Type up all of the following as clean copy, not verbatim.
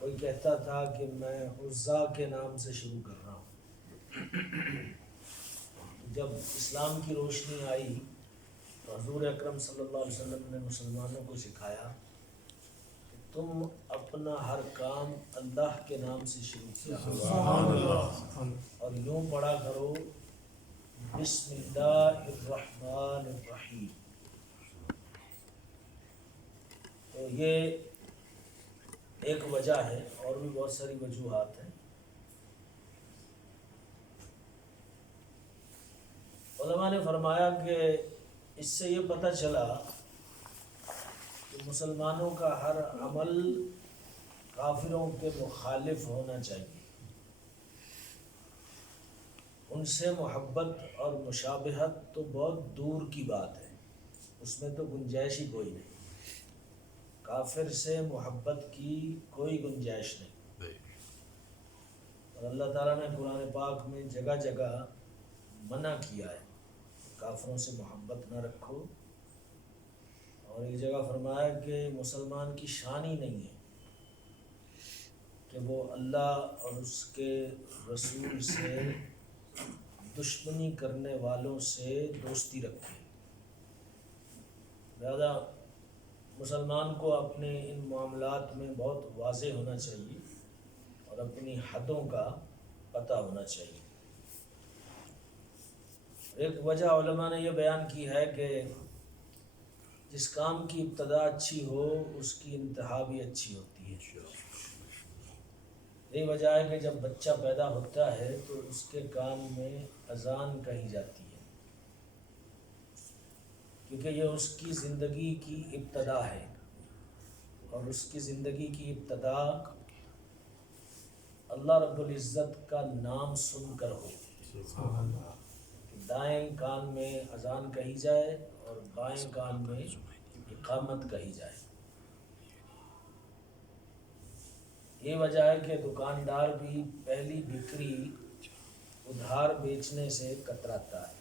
کوئی کہتا تھا کہ میں عزا کے نام سے شروع کر رہا ہوں. جب اسلام کی روشنی آئی تو حضور اکرم صلی اللہ علیہ وسلم نے مسلمانوں کو سکھایا کہ تم اپنا ہر کام اللہ کے نام سے شروع کیا اور یوں پڑھا کرو بسم اللہ الرحمن الرحیم. تو یہ ایک وجہ ہے، اور بھی بہت ساری وجوہات ہیں. علماء نے فرمایا کہ اس سے یہ پتہ چلا کہ مسلمانوں کا ہر عمل کافروں کے مخالف ہونا چاہیے. ان سے محبت اور مشابہت تو بہت دور کی بات ہے، اس میں تو گنجائش ہی کوئی نہیں. کافر سے محبت کی کوئی گنجائش نہیں. اور اللہ تعالیٰ نے قرآن پاک میں جگہ جگہ منع کیا ہے کہ کافروں سے محبت نہ رکھو، اور ایک جگہ فرمایا کہ مسلمان کی شان ہی نہیں ہے کہ وہ اللہ اور اس کے رسول سے دشمنی کرنے والوں سے دوستی رکھے. لہذا مسلمان کو اپنے ان معاملات میں بہت واضح ہونا چاہیے اور اپنی حدوں کا پتہ ہونا چاہیے. ایک وجہ علماء نے یہ بیان کی ہے کہ جس کام کی ابتدا اچھی ہو اس کی انتہا بھی اچھی ہوتی ہے. یہی وجہ ہے کہ جب بچہ پیدا ہوتا ہے تو اس کے کان میں اذان کہی جاتی ہے، کیونکہ یہ اس کی زندگی کی ابتدا ہے، اور اس کی زندگی کی ابتدا اللہ رب العزت کا نام سن کر ہو. دائیں کان میں اذان کہی جائے اور بائیں کان میں اقامت کہی جائے. یہ وجہ ہے کہ دکاندار بھی پہلی بکری ادھار بیچنے سے کتراتا ہے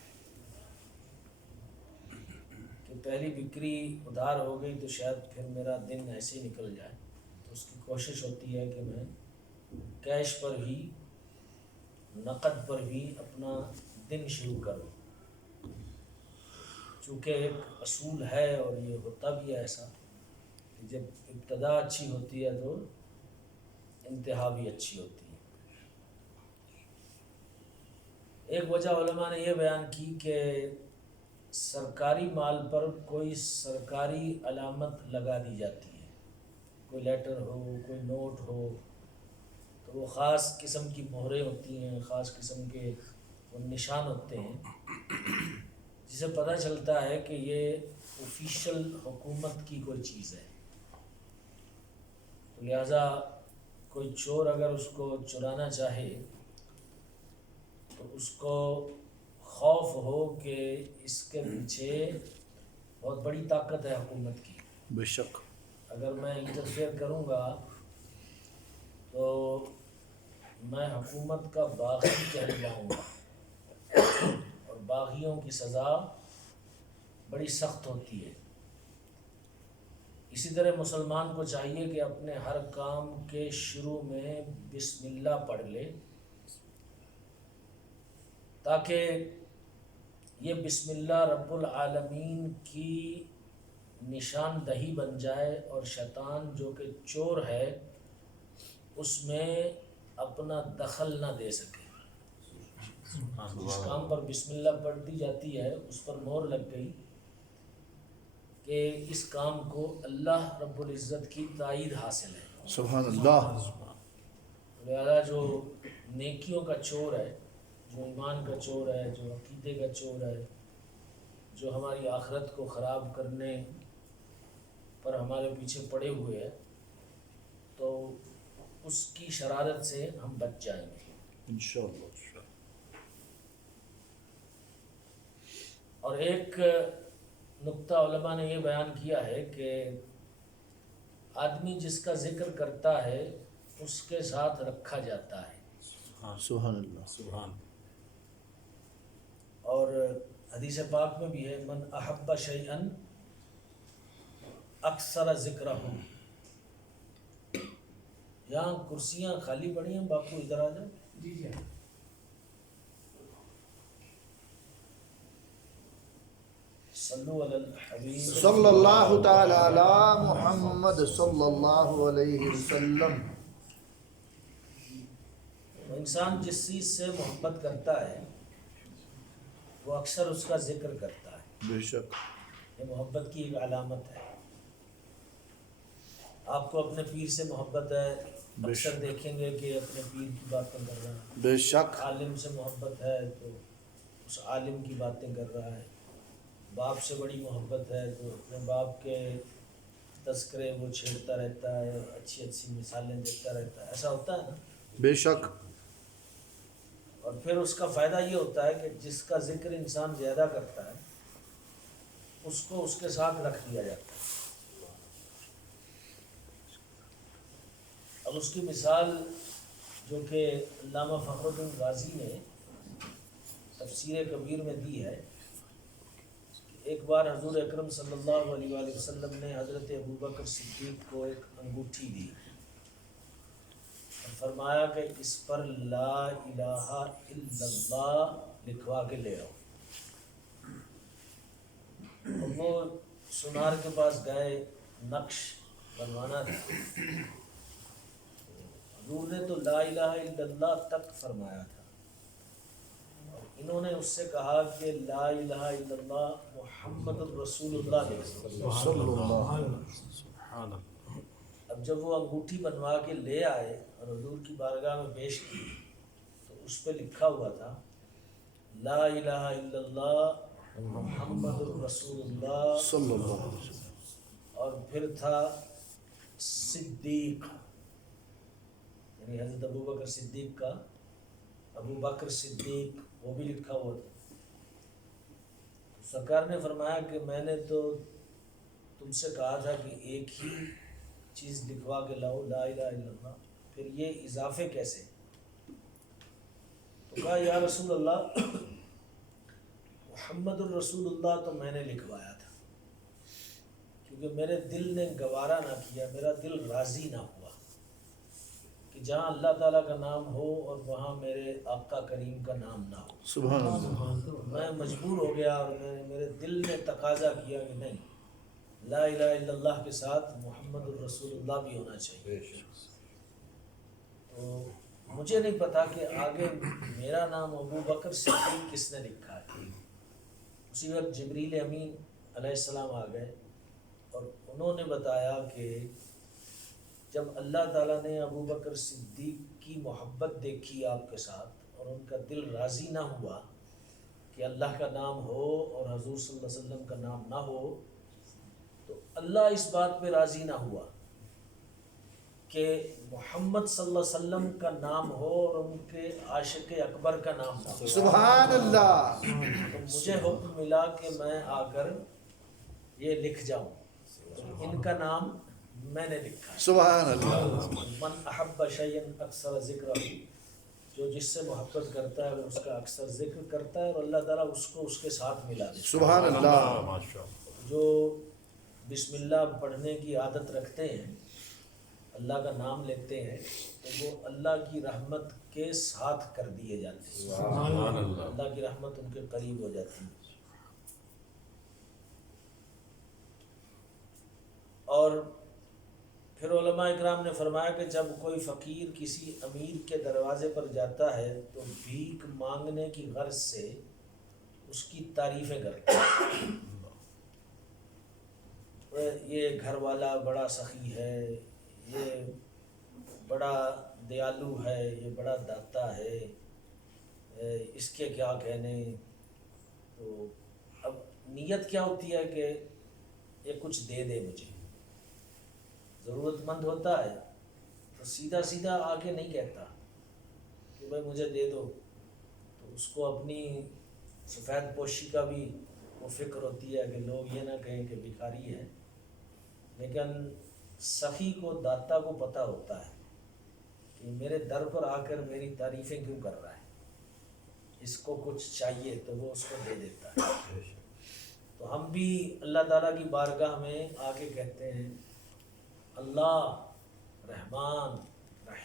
کہ پہلی بکری ادھار ہو گئی تو شاید پھر میرا دن ایسے ہی نکل جائے. تو اس کی کوشش ہوتی ہے کہ میں کیش پر ہی، نقد پر ہی اپنا دن شروع کروں. چونکہ ایک اصول ہے اور یہ ہوتا بھی ہے ایسا کہ جب ابتدا اچھی ہوتی ہے تو انتہا بھی اچھی ہوتی ہے. ایک وجہ علماء نے یہ بیان کی کہ سرکاری مال پر کوئی سرکاری علامت لگا دی جاتی ہے، کوئی لیٹر ہو، کوئی نوٹ ہو، تو وہ خاص قسم کی مہریں ہوتی ہیں، خاص قسم کے وہ نشان ہوتے ہیں جسے پتہ چلتا ہے کہ یہ آفیشل حکومت کی کوئی چیز ہے. تو لہٰذا کوئی چور اگر اس کو چرانا چاہے تو اس کو خوف ہو کہ اس کے پیچھے بہت بڑی طاقت ہے حکومت کی. بے شک اگر میں انٹرفیئر کروں گا تو میں حکومت کا باغی کہلاؤں گا، اور باغیوں کی سزا بڑی سخت ہوتی ہے. اسی طرح مسلمان کو چاہیے کہ اپنے ہر کام کے شروع میں بسم اللہ پڑھ لے، تاکہ یہ بسم اللہ رب العالمین کی نشان دہی بن جائے اور شیطان جو کہ چور ہے اس میں اپنا دخل نہ دے سکے. جس کام پر بسم اللہ پڑھ دی جاتی ہے اس پر مہر لگ گئی کہ اس کام کو اللہ رب العزت کی تائید حاصل ہے. سبحان اللہ. لہذا جو نیکیوں کا چور ہے، جو ایمان کا چور ہے، جو عقیدے کا چور ہے، جو ہماری آخرت کو خراب کرنے پر ہمارے پیچھے پڑے ہوئے ہیں، تو اس کی شرارت سے ہم بچ جائیں گے انشاءاللہ. اور ایک نقطہ علماء نے یہ بیان کیا ہے کہ آدمی جس کا ذکر کرتا ہے اس کے ساتھ رکھا جاتا ہے. سبحان اللہ. اور حدیث پاک میں بھی ہے من احب شیئا اکثر ذکرہ، جہاں کرسیاں خالی پڑی ہیں باپو ادھر آ جاؤ. جی جی صلو علی الحبیب صلی اللہ تعالی علی محمد صلی اللہ علیہ وسلم. انسان جس چیز سے محبت کرتا ہے وہ اکثر اس کا ذکر کرتا ہے. بے شک. یہ محبت کی ایک علامت ہے. آپ کو اپنے پیر سے محبت ہے, اکثر دیکھیں گے کہ اپنے پیر کی باتیں کر رہا ہے. بے شک. عالم سے محبت ہے تو اس عالم کی باتیں کر رہا ہے. باپ سے بڑی محبت ہے تو اپنے باپ کے تذکرے وہ چھیڑتا رہتا ہے, اچھی اچھی مثالیں دیتا رہتا ہے. ایسا ہوتا ہے نا. بے شک. اور پھر اس کا فائدہ یہ ہوتا ہے کہ جس کا ذکر انسان زیادہ کرتا ہے اس کو اس کے ساتھ رکھ دیا جاتا ہے. اب اس کی مثال جو کہ علامہ فخر الدین رازی نے تفسیر کبیر میں دی ہے. ایک بار حضور اکرم صلی اللہ علیہ وآلہ وسلم نے حضرت ابوبکر صدیق کو ایک انگوٹھی دی اور فرمایا کہ اس پر لا الہ الا اللہ لکھوا کے لے آؤ. اور وہ سونار کے پاس گئے, نقش بنوانا تھا. حضور نے تو لا الہ الا اللہ تک فرمایا تھا اور انہوں نے اس سے کہا کہ لا الہ الا اللہ محمد الرسول اللہ لکھ. صلی اللہ علیہ وسلم. اب جب وہ انگوٹھی بنوا کے لے آئے اور حضور کی بارگاہ میں پیش کی تو اس پہ لکھا ہوا تھا لا الہ الا اللہ محمد الرسول اللہ صلی اللہ علیہ وسلم. اور پھر تھا صدیق, یعنی حضرت ابوبکر صدیق کا ابو بکر صدیق وہ بھی لکھا ہوا تھا. سرکار نے فرمایا کہ میں نے تو تم سے کہا تھا کہ ایک ہی چیز لکھوا کے لاؤ لا الہ الا اللہ, پھر یہ اضافے کیسے؟ تو کہا یا رسول اللہ محمد الرسول اللہ تو میں نے لکھوایا تھا کیونکہ میرے دل نے گوارا نہ کیا, میرا دل راضی نہ ہوا کہ جہاں اللہ تعالیٰ کا نام ہو اور وہاں میرے آقا کریم کا نام نہ ہو. سبحان اللہ. میں مجبور ہو گیا اور میرے دل نے تقاضا کیا کہ نہیں, لا الہ الا اللہ کے ساتھ محمد الرسول اللہ بھی ہونا چاہیے. تو مجھے نہیں پتا کہ آگے میرا نام ابو بکر صدیق کس نے لکھا ہے. اسی وقت جبریل امین علیہ السلام آ گئے اور انہوں نے بتایا کہ جب اللہ تعالیٰ نے ابو بکر صدیق کی محبت دیکھی آپ کے ساتھ اور ان کا دل راضی نہ ہوا کہ اللہ کا نام ہو اور حضور صلی اللہ علیہ وسلم کا نام نہ ہو, تو اللہ اس بات پہ راضی نہ ہوا کہ محمد صلی اللہ علیہ وسلم کا نام ہو اور ان کے عاشق اکبر کا نام نہ ہو. سبحان اللہ. تو مجھے حکم ملا کہ میں آ کر یہ لکھ جاؤں, تو ان کا نام میں نے لکھا ہے. سبحان اللہ. من احب شیئا اکثر ذکرہ, جو جس سے محبت کرتا ہے وہ اس کا اکثر ذکر کرتا ہے اور اللہ تعالیٰ اس کو اس کے ساتھ ملا دیتا ہے. سبحان اللہ. جو بسم اللہ پڑھنے کی عادت رکھتے ہیں, اللہ کا نام لیتے ہیں, تو وہ اللہ کی رحمت کے ساتھ کر دیے جاتے ہیں. اللہ کی رحمت ان کے قریب ہو جاتی ہے. اور پھر علماء اکرام نے فرمایا کہ جب کوئی فقیر کسی امیر کے دروازے پر جاتا ہے تو بھیک مانگنے کی غرض سے اس کی تعریفیں کرتا ہے. یہ گھر والا بڑا سخی ہے, یہ بڑا دیالو ہے, یہ بڑا داتا ہے, اس کے کیا کہنے. تو اب نیت کیا ہوتی ہے کہ یہ کچھ دے دے مجھے. ضرورت مند ہوتا ہے تو سیدھا سیدھا آگے نہیں کہتا کہ بھائی مجھے دے دو, تو اس کو اپنی سفید پوشی کا بھی وہ فکر ہوتی ہے کہ لوگ یہ نہ کہیں کہ بھکاری ہے. لیکن سخی کو, داتا کو پتہ ہوتا ہے کہ میرے در پر آ کر میری تعریفیں کیوں کر رہا ہے, اس کو کچھ چاہیے تو وہ اس کو دے دیتا ہے. تو ہم بھی اللہ تعالیٰ کی بارگاہ میں آ کے کہتے ہیں اللہ رحمان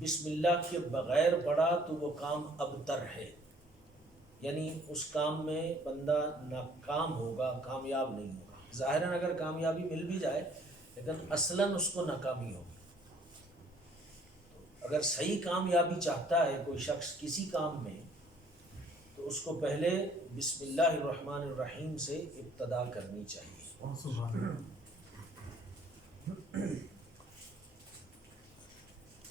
بسم اللہ کے بغیر پڑھا تو وہ کام ابتر ہے، یعنی اس کام میں بندہ ناکام ہوگا، کامیاب نہیں ہوگا۔ ظاہراً اگر کامیابی مل بھی جائے لیکن اصلاً اس کو ناکامی ہوگی۔ اگر صحیح کامیابی چاہتا ہے کوئی شخص کسی کام میں تو اس کو پہلے بسم اللہ الرحمن الرحیم سے ابتدا کرنی چاہیے۔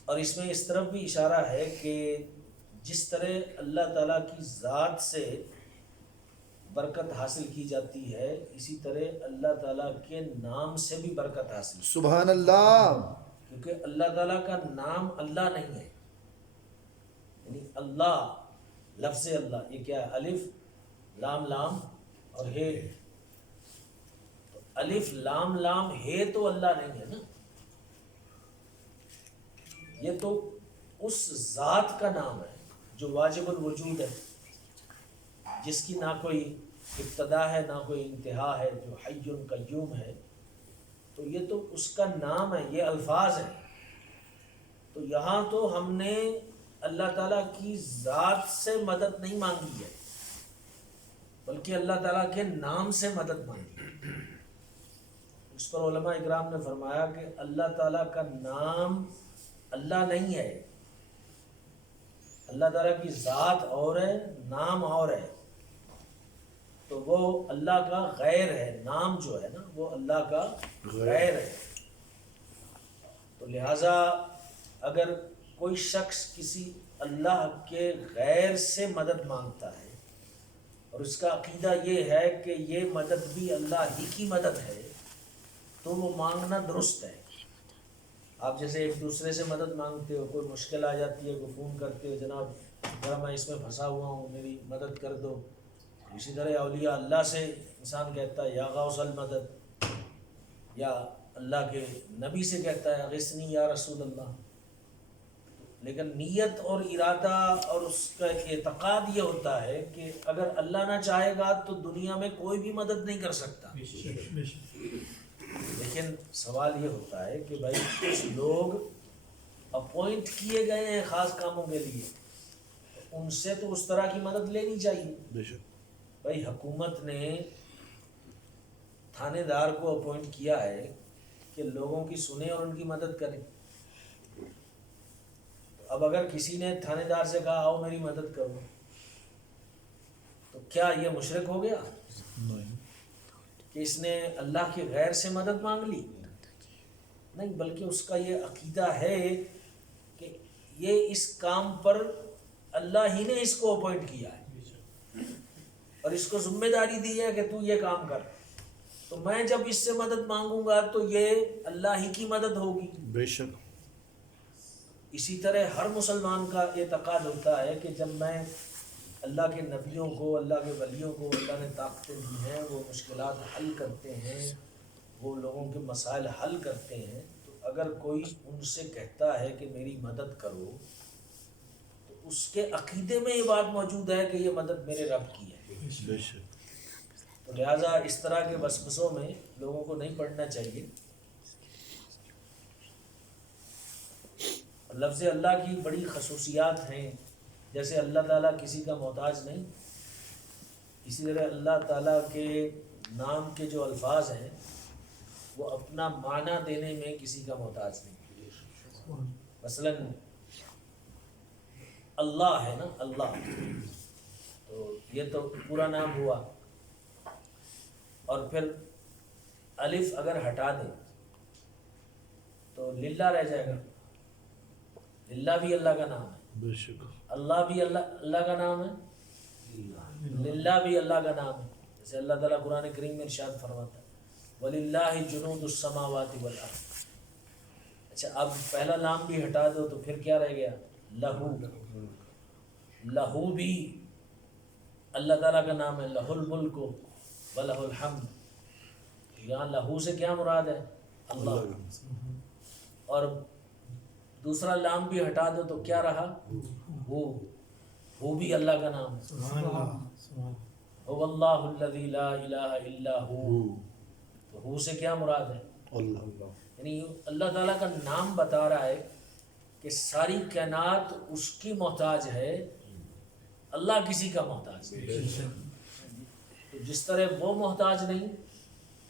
اور اس میں اس طرف بھی اشارہ ہے کہ جس طرح اللہ تعالیٰ کی ذات سے برکت حاصل کی جاتی ہے، اسی طرح اللہ تعالیٰ کے نام سے بھی برکت حاصل کی، سبحان اللہ۔ کیونکہ اللہ تعالیٰ کا نام اللہ نہیں ہے، یعنی اللہ، لفظ اللہ یہ کیا ہے؟ الف لام لام اور ہے۔ تو الف لام لام ہے تو اللہ نہیں ہے نا، یہ تو اس ذات کا نام ہے جو واجب الوجود ہے، جس کی نہ کوئی ابتدا ہے نہ کوئی انتہا ہے، جو حی قیوم ہے۔ تو یہ تو اس کا نام ہے، یہ الفاظ ہیں۔ تو یہاں تو ہم نے اللہ تعالیٰ کی ذات سے مدد نہیں مانگی ہے، بلکہ اللہ تعالیٰ کے نام سے مدد مانگی ہے۔ اس پر علماء اکرام نے فرمایا کہ اللہ تعالیٰ کا نام اللہ نہیں ہے، اللہ تعالیٰ کی ذات اور ہے، نام اور ہے، تو وہ اللہ کا غیر ہے، نام جو ہے نا وہ اللہ کا غیر ہے۔ تو لہٰذا اگر کوئی شخص کسی اللہ کے غیر سے مدد مانگتا ہے اور اس کا عقیدہ یہ ہے کہ یہ مدد بھی اللہ ہی کی مدد ہے، تو وہ مانگنا درست ہے۔ آپ جیسے ایک دوسرے سے مدد مانگتے ہو، کوئی مشکل آ جاتی ہے، کوئی فون کرتے ہو، جناب ذرا میں اس میں پھنسا ہوا ہوں میری مدد کر دو۔ اسی طرح اولیاء اللہ سے انسان کہتا ہے یا غوث المدد، یا اللہ کے نبی سے کہتا ہے اغثنی یا رسول اللہ۔ لیکن نیت اور ارادہ اور اس کا اعتقاد یہ ہوتا ہے کہ اگر اللہ نہ چاہے گا تو دنیا میں کوئی بھی مدد نہیں کر سکتا۔ لیکن سوال یہ ہوتا ہے کہ بھائی کچھ لوگ اپوائنٹ کیے گئے ہیں خاص کاموں کے لیے، ان سے تو اس طرح کی مدد لینی چاہیے۔ بھائی حکومت نے تھانے دار کو اپوائنٹ کیا ہے کہ لوگوں کی سنیں اور ان کی مدد کریں۔ اب اگر کسی نے تھانے دار سے کہا آؤ میری مدد کرو، تو کیا یہ مشرک ہو گیا کہ اس نے اللہ کے غیر سے مدد مانگ لی؟ نہیں، بلکہ اس کا یہ عقیدہ ہے کہ یہ اس کام پر اللہ ہی نے اس کو اپوائنٹ کیا ہے اور اس کو ذمہ داری دی ہے کہ تو یہ کام کر، تو میں جب اس سے مدد مانگوں گا تو یہ اللہ ہی کی مدد ہوگی۔ بے شک۔ اسی طرح ہر مسلمان کا اعتقاد ہوتا ہے کہ جب میں اللہ کے نبیوں کو، اللہ کے ولیوں کو اللہ نے طاقتیں دی ہیں، وہ مشکلات حل کرتے ہیں، وہ لوگوں کے مسائل حل کرتے ہیں، تو اگر کوئی ان سے کہتا ہے کہ میری مدد کرو تو اس کے عقیدے میں یہ بات موجود ہے کہ یہ مدد میرے رب کی ہے۔ بے شک۔ تو لہٰذا اس طرح کے وسوسوں میں لوگوں کو نہیں پڑنا چاہیے۔ لفظ اللہ کی بڑی خصوصیات ہیں، جیسے اللہ تعالیٰ کسی کا محتاج نہیں، اسی طرح اللہ تعالیٰ کے نام کے جو الفاظ ہیں وہ اپنا معنی دینے میں کسی کا محتاج نہیں۔ مثلاً اللہ ہے نا، اللہ تو یہ تو پورا نام ہوا، اور پھر الف اگر ہٹا دیں تو للہ رہ جائے گا۔ للہ بھی اللہ کا نام ہے، بے شک۔ اللہ بھی اللہ کا نام ہے، للہ بھی اللہ کا نام ہے۔ جیسے اللہ تعالیٰ قرآن کریم میں ارشاد فرماتا ہے وَلِلَّهِ جُنُودُ السَّمَاوَاتِ وَالْأَرْضِ۔ اچھا اب پہلا نام بھی ہٹا دو تو پھر کیا رہ گیا؟ لہو۔ لہو بھی اللہ تعالیٰ کا نام ہے، لہو الملک وَلَهُ الْحَمْدُ۔ یہاں لہو سے کیا مراد ہے؟ اللہ۔ اور دوسرا لام بھی ہٹا دو تو کیا رہا؟ وہ بھی اللہ کا نام ہے، هو اللہ الذی لا الہ الا ہو۔ تو ہو سے کیا مراد ہے؟ اللہ۔ یعنی اللہ تعالیٰ کا نام بتا رہا ہے کہ ساری کائنات اس کی محتاج ہے، اللہ کسی کا محتاج نہیں. تو جس طرح وہ محتاج نہیں،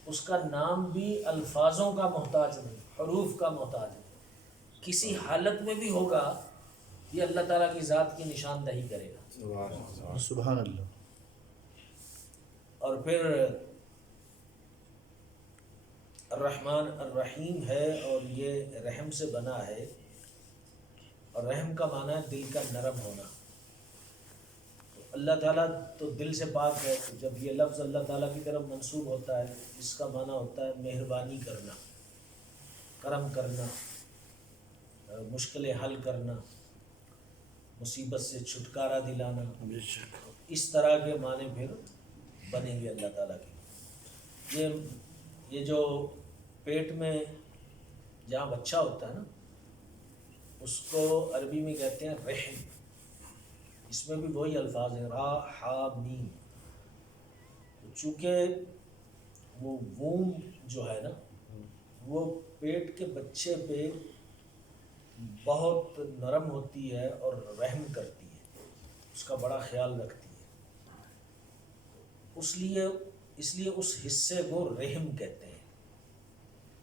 اس کا نام بھی الفاظوں کا محتاج نہیں، حروف کا محتاج ہے. کسی حالت میں بھی ہوگا یہ اللہ تعالیٰ کی ذات کی نشاندہی کرے گا. سبحان اللہ. اور پھر الرحمن الرحیم ہے، اور یہ رحم سے بنا ہے، اور رحم کا معنی ہے دل کا نرم ہونا. تو اللہ تعالیٰ تو دل سے پاک ہے، تو جب یہ لفظ اللہ تعالیٰ کی طرف منسوب ہوتا ہے اس کا معنی ہوتا ہے مہربانی کرنا، کرم کرنا، مشکلیں حل کرنا، مصیبت سے چھٹکارا دلانا. اس طرح کے معنی پھر بنیں گے اللہ تعالیٰ کے. یہ جو پیٹ میں جہاں بچہ ہوتا ہے نا، اس کو عربی میں کہتے ہیں رحم. اس میں بھی وہی الفاظ ہیں را ہا میم. چونکہ وہ ووم جو ہے نا، وہ پیٹ کے بچے پہ بہت نرم ہوتی ہے اور رحم کرتی ہے، اس کا بڑا خیال رکھتی ہے. اس لیے اس حصے کو رحم کہتے ہیں،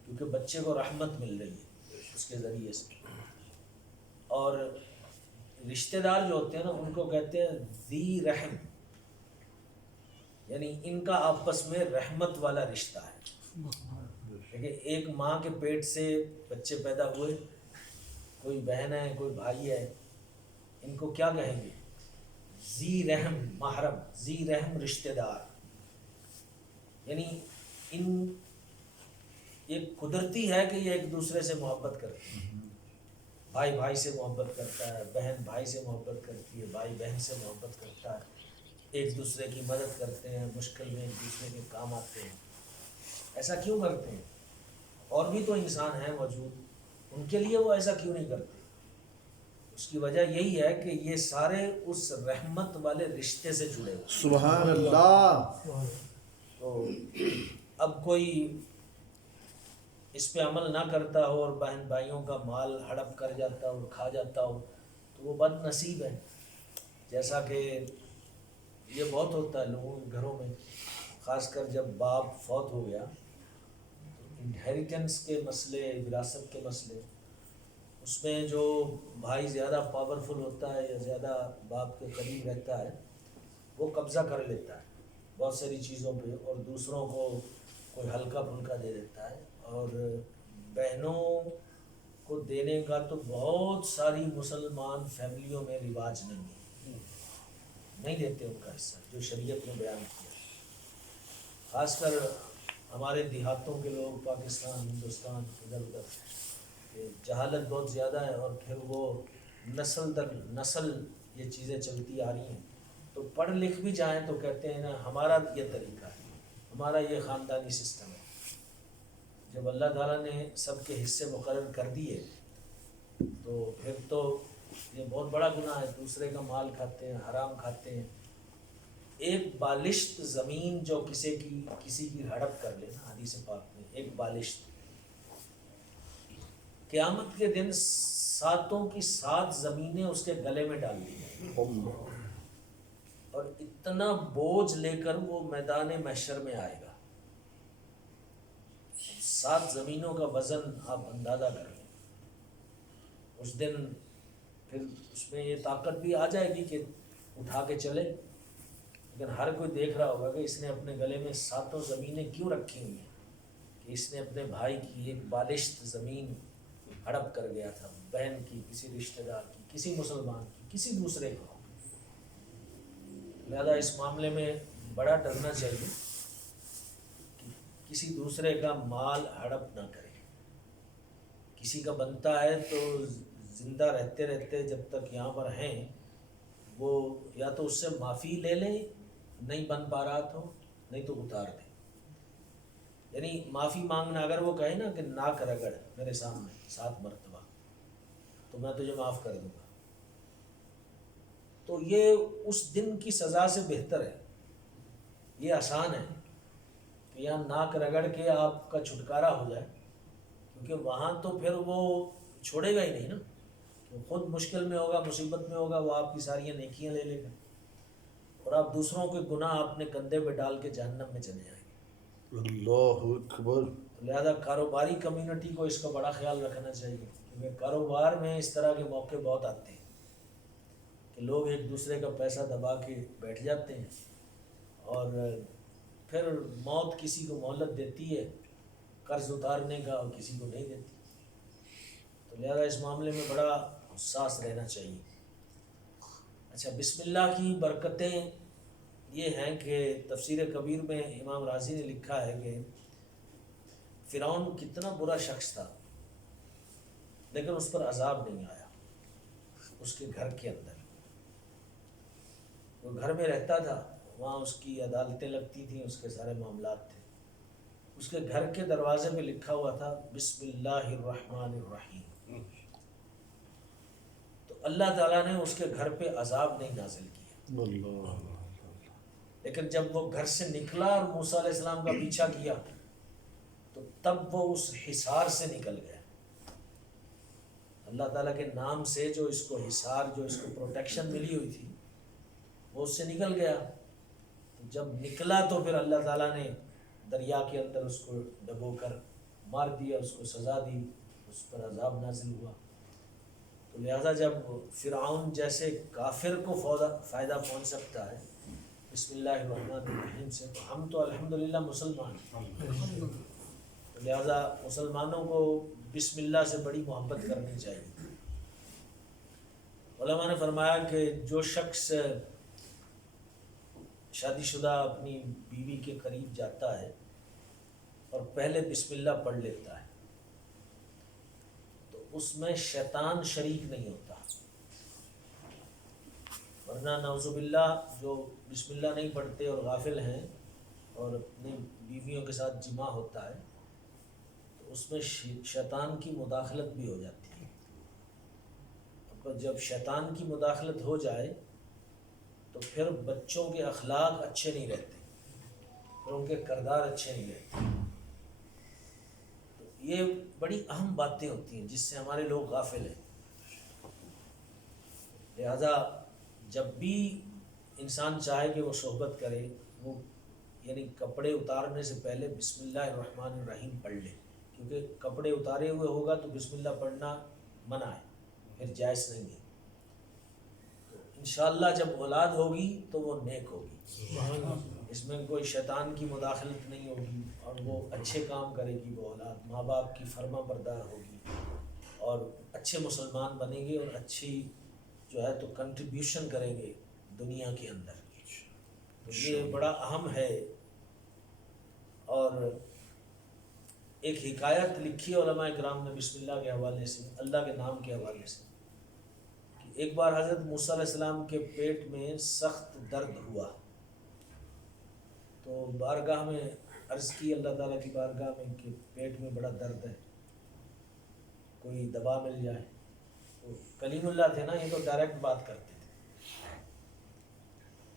کیونکہ بچے کو رحمت مل رہی ہے اس کے ذریعے سے. اور رشتہ دار جو ہوتے ہیں نا، ان کو کہتے ہیں ذی رحم، یعنی ان کا آپس میں رحمت والا رشتہ ہے. دیکھیں ایک ماں کے پیٹ سے بچے پیدا ہوئے، کوئی بہن ہے کوئی بھائی ہے، ان کو کیا کہیں گے؟ ذی رحم محرم، ذی رحم رشتہ دار. یعنی ان ایک قدرتی ہے کہ یہ ایک دوسرے سے محبت کرتے ہیں. بھائی بھائی سے محبت کرتا ہے، بہن بھائی سے محبت کرتی ہے، بھائی بہن سے محبت کرتا ہے، ایک دوسرے کی مدد کرتے ہیں، مشکل میں ایک دوسرے کے کام آتے ہیں. ایسا کیوں کرتے ہیں؟ اور بھی تو انسان ہیں موجود، ان کے لیے وہ ایسا کیوں نہیں کرتے؟ اس کی وجہ یہی ہے کہ یہ سارے اس رحمت والے رشتے سے جڑے ہوئے. سبحان اللہ. تو اب کوئی اس پہ عمل نہ کرتا ہو اور بہن بھائیوں کا مال ہڑپ کر جاتا ہو اور کھا جاتا ہو تو وہ بد نصیب ہے. جیسا کہ یہ بہت ہوتا ہے لوگوں کے گھروں میں، خاص کر جب باپ فوت ہو گیا تو انہیریٹنس کے مسئلے، وراثت کے مسئلے، اس میں جو بھائی زیادہ پاورفل ہوتا ہے یا زیادہ باپ کے قریب رہتا ہے وہ قبضہ کر لیتا ہے بہت ساری چیزوں پہ، اور دوسروں کو کوئی ہلکا پھلکا دے دیتا ہے. اور بہنوں کو دینے کا تو بہت ساری مسلمان فیملیوں میں رواج نہیں دیتے ان کا حصہ جو شریعت میں بیان کیا. خاص کر ہمارے دیہاتوں کے لوگ پاکستان، ہندوستان، ادھر ادھر جہالت بہت زیادہ ہے، اور پھر وہ نسل در نسل یہ چیزیں چلتی آ رہی ہیں. تو پڑھ لکھ بھی جائیں تو کہتے ہیں نا ہمارا یہ طریقہ ہے، ہمارا یہ خاندانی سسٹم ہے. جب اللہ تعالیٰ نے سب کے حصے مقرر کر دیے تو پھر تو یہ بہت بڑا گناہ ہے. دوسرے کا مال کھاتے ہیں، حرام کھاتے ہیں. ایک بالشت زمین جو کسی کی ہڑپ کر لے نا، حدیث پاک میں ایک بالشت، قیامت کے دن 7 کی 7 زمینیں اس کے گلے میں ڈال دی جائیں، اور اتنا بوجھ لے کر وہ میدان محشر میں آئے گا. 7 زمینوں کا وزن آپ اندازہ کر لیں. اس دن پھر اس میں یہ طاقت بھی آ جائے گی کہ اٹھا کے چلے، لیکن ہر کوئی دیکھ رہا ہوگا کہ اس نے اپنے گلے میں 7 زمینیں کیوں رکھی ہوئی ہیں، کہ اس نے اپنے بھائی کی ایک بالشت زمین ہڑپ کر گیا تھا، بہن کی، کسی رشتہ دار کی، کسی مسلمان کی، کسی دوسرے کو. لہذا اس معاملے میں بڑا ڈرنا چاہیے کہ کسی دوسرے کا مال ہڑپ نہ کرے. کسی کا بنتا ہے تو زندہ رہتے رہتے جب تک یہاں پر ہیں وہ یا تو اس سے معافی لے لیں، نہیں بن پا رہا تو نہیں تو اتار دیں. یعنی معافی مانگنا، اگر وہ کہے نا کہ ناک رگڑ میرے سامنے 7 مرتبہ تو میں تجھے معاف کر دوں گا، تو یہ اس دن کی سزا سے بہتر ہے. یہ آسان ہے کہ یہاں ناک رگڑ کے آپ کا چھٹکارا ہو جائے، کیونکہ وہاں تو پھر وہ چھوڑے گا ہی نہیں نا. وہ خود مشکل میں ہوگا، مصیبت میں ہوگا، وہ آپ کی ساری نیکیاں لے لے گا، اور آپ دوسروں کے گناہ اپنے کندھے پہ ڈال کے جہنم میں چلے جائیں گے۔ اللہ اکبر۔ تو لہذا کاروباری کمیونٹی کو اس کا بڑا خیال رکھنا چاہیے، کیونکہ کاروبار میں اس طرح کے موقع بہت آتے ہیں کہ لوگ ایک دوسرے کا پیسہ دبا کے بیٹھ جاتے ہیں، اور پھر موت کسی کو مہلت دیتی ہے قرض اتارنے کا اور کسی کو نہیں دیتی۔ تو لہذا اس معاملے میں بڑا حساس رہنا چاہیے۔ اچھا، بسم اللہ کی برکتیں یہ ہیں کہ تفسیر کبیر میں امام رازی نے لکھا ہے کہ فرعون کتنا برا شخص تھا، لیکن اس پر عذاب نہیں آیا۔ اس کے گھر کے اندر وہ گھر میں رہتا تھا، وہاں اس کی عدالتیں لگتی تھیں، اس کے سارے معاملات تھے۔ اس کے گھر کے دروازے پہ لکھا ہوا تھا بسم اللہ الرحمن الرحیم۔ تو اللہ تعالیٰ نے اس کے گھر پہ عذاب نہیں نازل کیا، لیکن جب وہ گھر سے نکلا اور موسیٰ علیہ السلام کا پیچھا کیا تو تب وہ اس حصار سے نکل گیا۔ اللہ تعالیٰ کے نام سے جو اس کو حصار، جو اس کو پروٹیکشن ملی ہوئی تھی، وہ اس سے نکل گیا۔ جب نکلا تو پھر اللہ تعالیٰ نے دریا کے اندر اس کو ڈبو کر مار دیا، اس کو سزا دی، اس پر عذاب نازل ہوا۔ تو لہٰذا جب فرعون جیسے کافر کو فائدہ پہنچ سکتا ہے بسم اللہ الرحمن الرحیم سے، تو ہم تو الحمدللہ مسلمان ہیں، تو لہٰذا مسلمانوں کو بسم اللہ سے بڑی محبت کرنی چاہیے۔ علماء نے فرمایا کہ جو شخص شادی شدہ اپنی بیوی کے قریب جاتا ہے اور پہلے بسم اللہ پڑھ لیتا ہے تو اس میں شیطان شریک نہیں ہوتا، ورنہ نعوذ باللہ جو بسم اللہ نہیں پڑھتے اور غافل ہیں اور اپنی بیویوں کے ساتھ جماع ہوتا ہے تو اس میں شیطان کی مداخلت بھی ہو جاتی ہے۔ اور جب شیطان کی مداخلت ہو جائے تو پھر بچوں کے اخلاق اچھے نہیں رہتے، پھر ان کے کردار اچھے نہیں رہتے۔ تو یہ بڑی اہم باتیں ہوتی ہیں جس سے ہمارے لوگ غافل ہیں۔ لہذا جب بھی انسان چاہے کہ وہ صحبت کرے، وہ یعنی کپڑے اتارنے سے پہلے بسم اللہ الرحمن الرحیم پڑھ لے، کیونکہ کپڑے اتارے ہوئے ہوگا تو بسم اللہ پڑھنا منع ہے، پھر جائز نہیں ہے۔ انشاءاللہ جب اولاد ہوگی تو وہ نیک ہوگی، اس میں کوئی شیطان کی مداخلت نہیں ہوگی، اور وہ اچھے کام کرے گی، وہ اولاد ماں باپ کی فرما بردار ہوگی اور اچھے مسلمان بنیں گے اور اچھی جو ہے تو کنٹریبیوشن کریں گے دنیا کے اندر۔ تو یہ بڑا اہم ہے۔ اور ایک حکایت لکھی ہے علماء کرام نے بسم اللہ کے حوالے سے، اللہ کے نام کے حوالے سے، ایک بار حضرت موسیٰ علیہ السلام کے پیٹ میں سخت درد ہوا تو بارگاہ میں عرض کی، اللہ تعالیٰ کی بارگاہ میں، کہ پیٹ میں بڑا درد ہے، کوئی دوا مل جائے۔ تو کلیم اللہ تھے نا، یہ تو ڈائریکٹ بات کرتے تھے،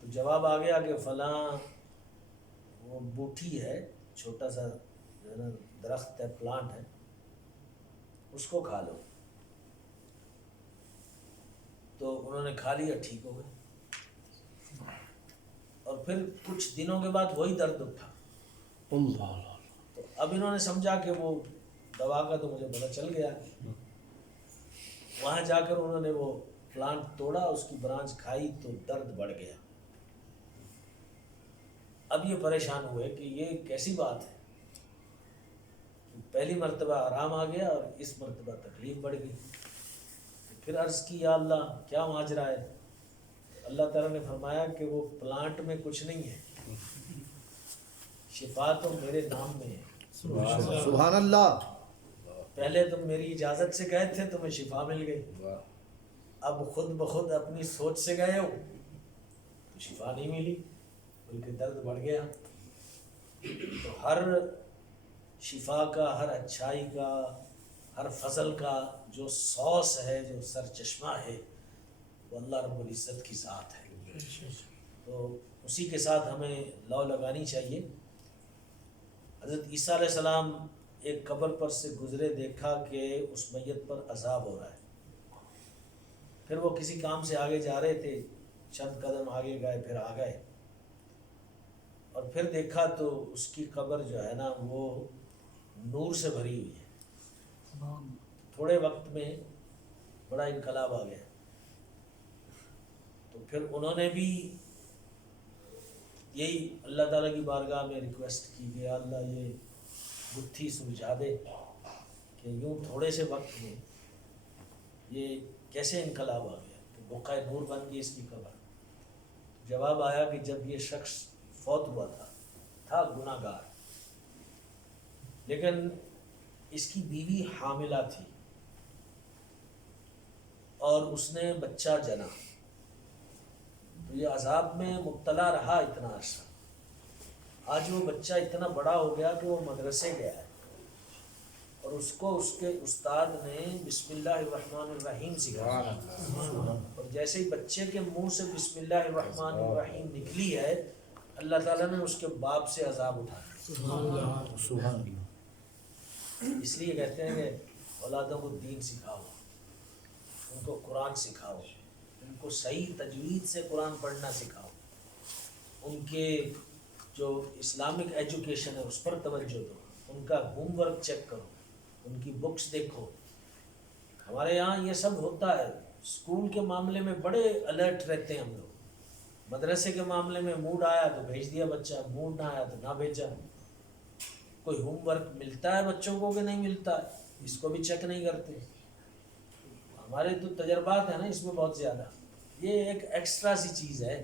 تو جواب آ گیا کہ فلاں وہ بوٹی ہے، چھوٹا سا جو ہے نا درخت ہے، پلانٹ ہے، اس کو کھا لو۔ تو انہوں نے کھا لیا، ٹھیک ہو گئے، اور پھر کچھ دنوں کے بعد وہی درد اٹھا۔ تو اب انہوں نے سمجھا کہ وہ دوا کا تو مجھے پتہ چل گیا، وہاں جا کر انہوں نے وہ پلانٹ توڑا، اس کی برانچ کھائی تو درد بڑھ گیا۔ اب یہ پریشان ہوئے کہ یہ کیسی بات ہے، پہلی مرتبہ آرام آ گیا اور اس مرتبہ تکلیف بڑھ گئی۔ پھر عرض کی یا اللہ کیا ماجرا ہے؟ اللہ تعالیٰ نے فرمایا کہ وہ پلانٹ میں کچھ نہیں ہے، شفا تو میرے نام میں ہے۔ سبحان اللہ۔ پہلے تم میری اجازت سے گئے تھے، تمہیں شفا مل گئی، اب خود بخود اپنی سوچ سے گئے ہو تو شفا نہیں ملی بلکہ درد بڑھ گیا۔ تو ہر شفا کا، ہر اچھائی کا، ہر فضل کا جو سورس ہے، جو سر چشمہ ہے، وہ اللہ رب العزت کی ذات ہے، تو اسی کے ساتھ ہمیں لو لگانی چاہیے۔ حضرت عیسیٰ علیہ السلام ایک قبر پر سے گزرے، دیکھا کہ اس میت پر عذاب ہو رہا ہے، پھر وہ کسی کام سے آگے جا رہے تھے، چند قدم آگے گئے، پھر آ گئے، اور پھر دیکھا تو اس کی قبر جو ہے نا وہ نور سے بھری ہوئی ہے۔ تھوڑے وقت میں بڑا انقلاب آ گیا۔ تو پھر انہوں نے بھی یہی اللہ تعالیٰ کی بارگاہ میں ریکویسٹ کی کہ اللہ یہ گتھی سلجھا دے کہ یوں تھوڑے سے وقت میں یہ کیسے انقلاب آ گیا کہ بقعہ نور بن گئی اس کی قبر۔ جواب آیا کہ جب یہ شخص فوت ہوا تھا گناہ گار، لیکن اس کی بیوی حاملہ تھی اور اس نے بچہ جنا، تو یہ عذاب میں مبتلا رہا اتنا عرصہ۔ آج وہ بچہ اتنا بڑا ہو گیا کہ وہ مدرسے گیا ہے، اور اس کو اس کے استاد نے بسم اللہ الرحمن الرحیم سکھایا، اور جیسے ہی بچے کے منہ سے بسم اللہ الرحمن الرحیم نکلی ہے، اللہ تعالیٰ نے اس کے باپ سے عذاب اٹھایا۔ سبحان اللہ۔ اس لیے کہتے ہیں کہ اولادوں کو دین سکھاؤ، ان کو قرآن سکھاؤ، ان کو صحیح تجوید سے قرآن پڑھنا سکھاؤ، ان کے جو اسلامک ایجوکیشن ہے اس پر توجہ دو، ان کا ہوم ورک چیک کرو، ان کی بکس دیکھو۔ ہمارے یہاں یہ سب ہوتا ہے، اسکول کے معاملے میں بڑے الرٹ رہتے ہیں ہم لوگ، مدرسے کے معاملے میں موڈ آیا تو بھیج دیا بچہ، موڈ نہ آیا تو نہ بھیجا۔ کوئی ہوم ورک ملتا ہے بچوں کو کہ نہیں ملتا ہے، اس کو بھی چیک نہیں کرتے۔ ہمارے تو تجربات ہیں نا اس میں بہت زیادہ، یہ ایک ایکسٹرا سی چیز ہے،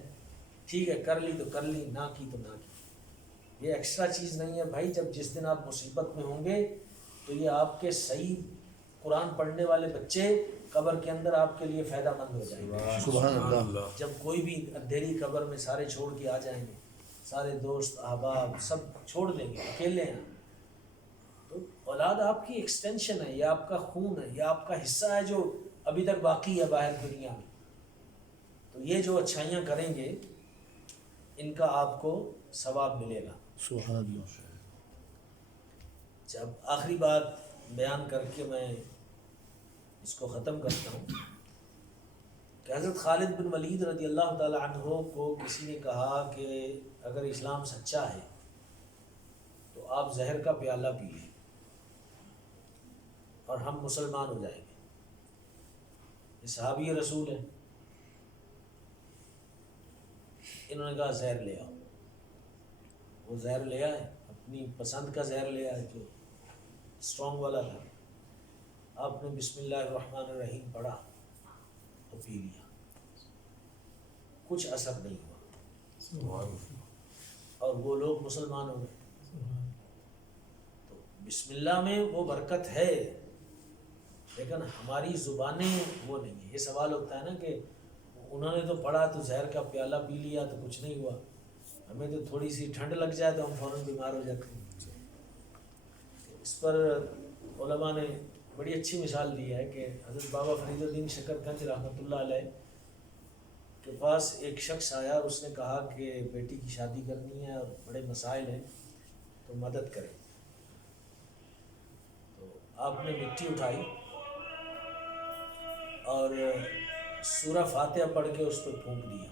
ٹھیک ہے کر لی تو کر لی، نہ کی تو نہ کی، یہ ایکسٹرا چیز نہیں ہے بھائی۔ جب جس دن آپ مصیبت میں ہوں گے تو یہ آپ کے صحیح قرآن پڑھنے والے بچے قبر کے اندر آپ کے لیے فائدہ مند ہو جائیں گے۔ سبحان اللہ۔ جب کوئی بھی اندھیری قبر میں سارے چھوڑ کے آ جائیں گے، سارے دوست احباب سب چھوڑ دیں گے، اکیلے ہیں، تو اولاد آپ کی ایکسٹینشن ہے، یہ آپ کا خون ہے، یہ آپ کا حصہ ہے جو ابھی تک باقی ہے باہر دنیا میں۔ تو یہ جو اچھائیاں کریں گے ان کا آپ کو ثواب ملے گا۔ سبحان اللہ۔ جب آخری بات بیان کر کے میں اس کو ختم کرتا ہوں کہ حضرت خالد بن ولید رضی اللہ تعالی عنہ کو کسی نے کہا کہ اگر اسلام سچا ہے تو آپ زہر کا پیالہ پی لیں اور ہم مسلمان ہو جائیں گے۔ یہ صحابی رسول ہے، انہوں نے کہا زہر لے آؤ۔ وہ زہر لے آئے، اپنی پسند کا زہر لے آئے جو اسٹرانگ والا تھا۔ آپ نے بسم اللہ الرحمن الرحیم پڑھا تو پی لیا، کچھ اثر نہیں ہوا، اور وہ لوگ مسلمان ہو گئے۔ تو بسم اللہ میں وہ برکت ہے، لیکن ہماری زبانیں وہ نہیں ہیں۔ یہ سوال ہوتا ہے نا کہ انہوں نے تو پڑھا تو زہر کا پیالہ پی لیا تو کچھ نہیں ہوا، ہمیں تو تھوڑی سی ٹھنڈ لگ جائے تو ہم فوراً بیمار ہو جاتے ہیں۔ اس پر علماء نے بڑی اچھی مثال دی ہے کہ حضرت بابا فرید الدین شکرکنج رحمۃ اللہ علیہ کے پاس ایک شخص آیا اور اس نے کہا کہ بیٹی کی شادی کرنی ہے اور بڑے مسائل ہیں تو مدد کریں۔ تو آپ نے مٹی اٹھائی اور سورہ فاتحہ پڑھ کے اس پہ پھونک دیا،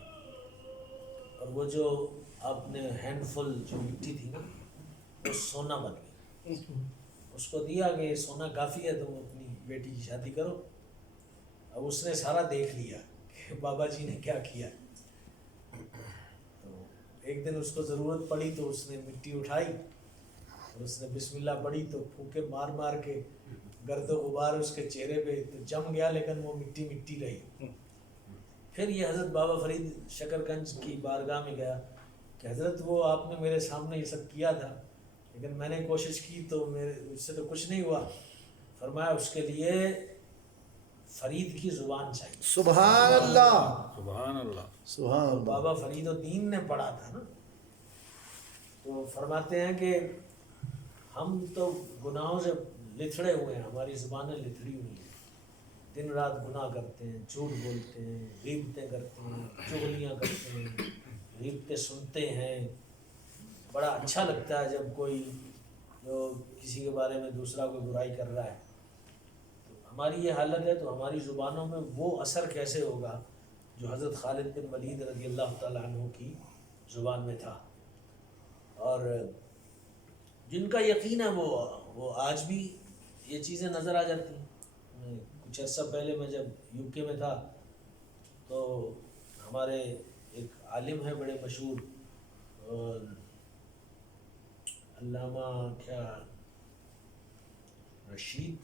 اور وہ جو آپ نے ہینڈ فل جو مٹی تھی نا وہ سونا بن گئی۔ اس کو دیا کہ سونا کافی ہے، تم اپنی بیٹی کی شادی کرو۔ اب اس نے سارا دیکھ لیا کہ بابا جی نے کیا کیا۔ تو ایک دن اس کو ضرورت پڑی تو اس نے مٹی اٹھائی اور اس نے بسم اللہ پڑھی تو پھونکے مار مار کے گرد و غبار اس کے چہرے پہ تو جم گیا، لیکن وہ مٹی مٹی رہی۔ پھر یہ حضرت بابا فرید شکرکنج کی بارگاہ میں گیا کہ حضرت وہ آپ نے میرے سامنے یہ سب کیا تھا، لیکن میں نے کوشش کی تو مجھ سے تو کچھ نہیں ہوا۔ فرمایا اس کے لیے فرید کی زبان چاہیے۔ سبحان اللہ۔ سبحان اللہ۔ سبحان اللہ۔ بابا فرید الدین نے پڑھا تھا نا، تو فرماتے ہیں کہ ہم تو گناہوں سے لتھڑے ہوئے ہیں، ہماری زبانیں لتھڑی ہوئی ہیں، دن رات گناہ کرتے ہیں، جھوٹ بولتے ہیں، غیبتیں کرتے ہیں، چغلیاں کرتے ہیں، غیبتیں سنتے ہیں۔ بڑا اچھا لگتا ہے جب کوئی جو کسی کے بارے میں دوسرا کوئی برائی کر رہا ہے، تو ہماری یہ حالت ہے تو ہماری زبانوں میں وہ اثر کیسے ہوگا جو حضرت خالد بن ولید رضی اللہ تعالیٰ عنہ کی زبان میں تھا. اور جن کا یقین ہے وہ آج بھی یہ چیزیں نظر آ جاتی ہیں. کچھ عرصہ پہلے میں جب یو کے میں تھا تو ہمارے ایک عالم ہیں بڑے مشہور علامہ کیا رشید،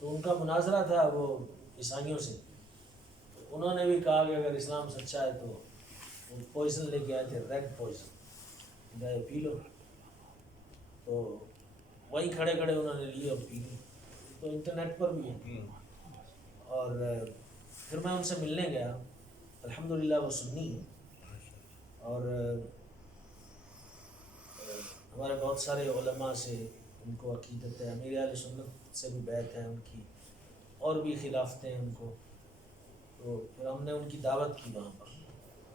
تو ان کا مناظرہ تھا وہ عیسائیوں سے. انہوں نے بھی کہا کہ اگر اسلام سچا ہے تو وہ پوائزن لے کے آئے تھے، ریڈ پوائزن، گئے پی لو. تو وہیں کھڑے کھڑے انہوں نے لیے اور پی لی. تو انٹرنیٹ پر بھی ہے. اور پھر میں ان سے ملنے گیا. الحمدللہ وہ سنی ہیں اور ہمارے بہت سارے علماء سے ان کو عقیدت ہے، امیر اہل سنت سے بھی بیعت ہے ان کی، اور بھی خلافتیں ہیں ان کو. تو پھر ہم نے ان کی دعوت کی وہاں پر،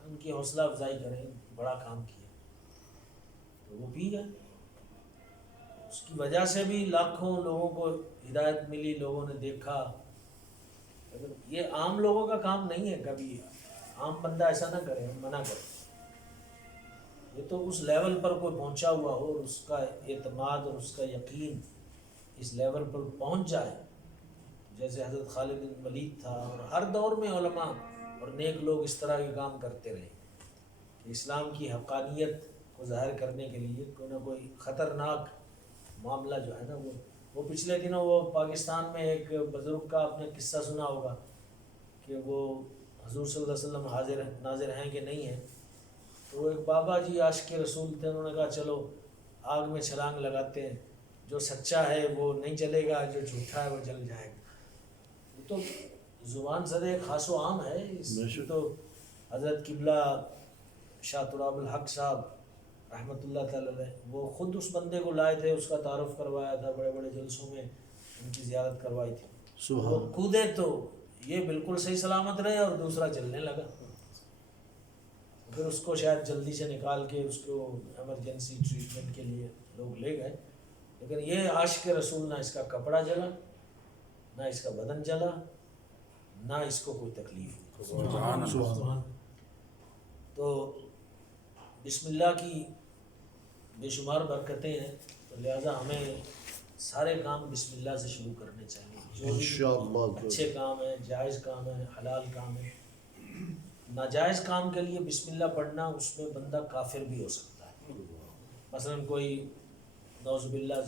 ان کی حوصلہ افزائی کریں، بڑا کام کیا. تو وہ پی گئے. اس کی وجہ سے بھی لاکھوں لوگوں کو ہدایت ملی، لوگوں نے دیکھا. لیکن یہ عام لوگوں کا کام نہیں ہے. کبھی عام بندہ ایسا نہ کرے، منع کرے. یہ تو اس لیول پر کوئی پہنچا ہوا ہو اور اس کا اعتماد اور اس کا یقین اس لیول پر پہنچ جائے، جیسے حضرت خالد بن ولید تھا. اور ہر دور میں علماء اور نیک لوگ اس طرح کے کام کرتے رہے کہ اسلام کی حقانیت کو ظاہر کرنے کے لیے کوئی نہ کوئی خطرناک معاملہ جو ہے نا وہ پچھلے دنوں وہ پاکستان میں ایک بزرگ کا آپ نے قصہ سنا ہوگا کہ وہ حضور صلی اللہ علیہ وسلم حاضر ناظر ہیں کہ نہیں ہیں. تو وہ ایک بابا جی عاشق رسول تھے. انہوں نے کہا چلو آگ میں چھلانگ لگاتے ہیں، جو سچا ہے وہ نہیں جلے گا، جو جھوٹا ہے وہ جل جائے گا. وہ تو زبان زدے خاص و عام ہے. اس کی تو حضرت قبلہ شاہ تراب الحق صاحب رحمۃ اللہ تعالی علیہ وہ خود اس بندے کو لائے تھے، اس کا تعارف کروایا تھا، بڑے بڑے جلسوں میں ان کی زیارت کروائی تھی. وہ کودے تو یہ بالکل صحیح سلامت رہے اور دوسرا چلنے لگا. پھر اس کو شاید جلدی سے نکال کے اس کو ایمرجنسی ٹریٹمنٹ کے لیے لوگ لے گئے. لیکن یہ عاشق رسول، نہ اس کا کپڑا جلا، نہ اس کا بدن جلا، نہ اس کو کوئی تکلیف ہوئی. تو بسم اللہ کی بے شمار برکتیں ہیں. تو لہٰذا ہمیں سارے کام بسم اللہ سے شروع کرنے چاہیے. جو بھی اچھے کام ہیں، جائز کام ہیں، حلال کام ہیں. ناجائز کام کے لیے بسم اللہ پڑھنا اس میں بندہ کافر بھی ہو سکتا ہے. مثلا کوئی نعوذ باللہ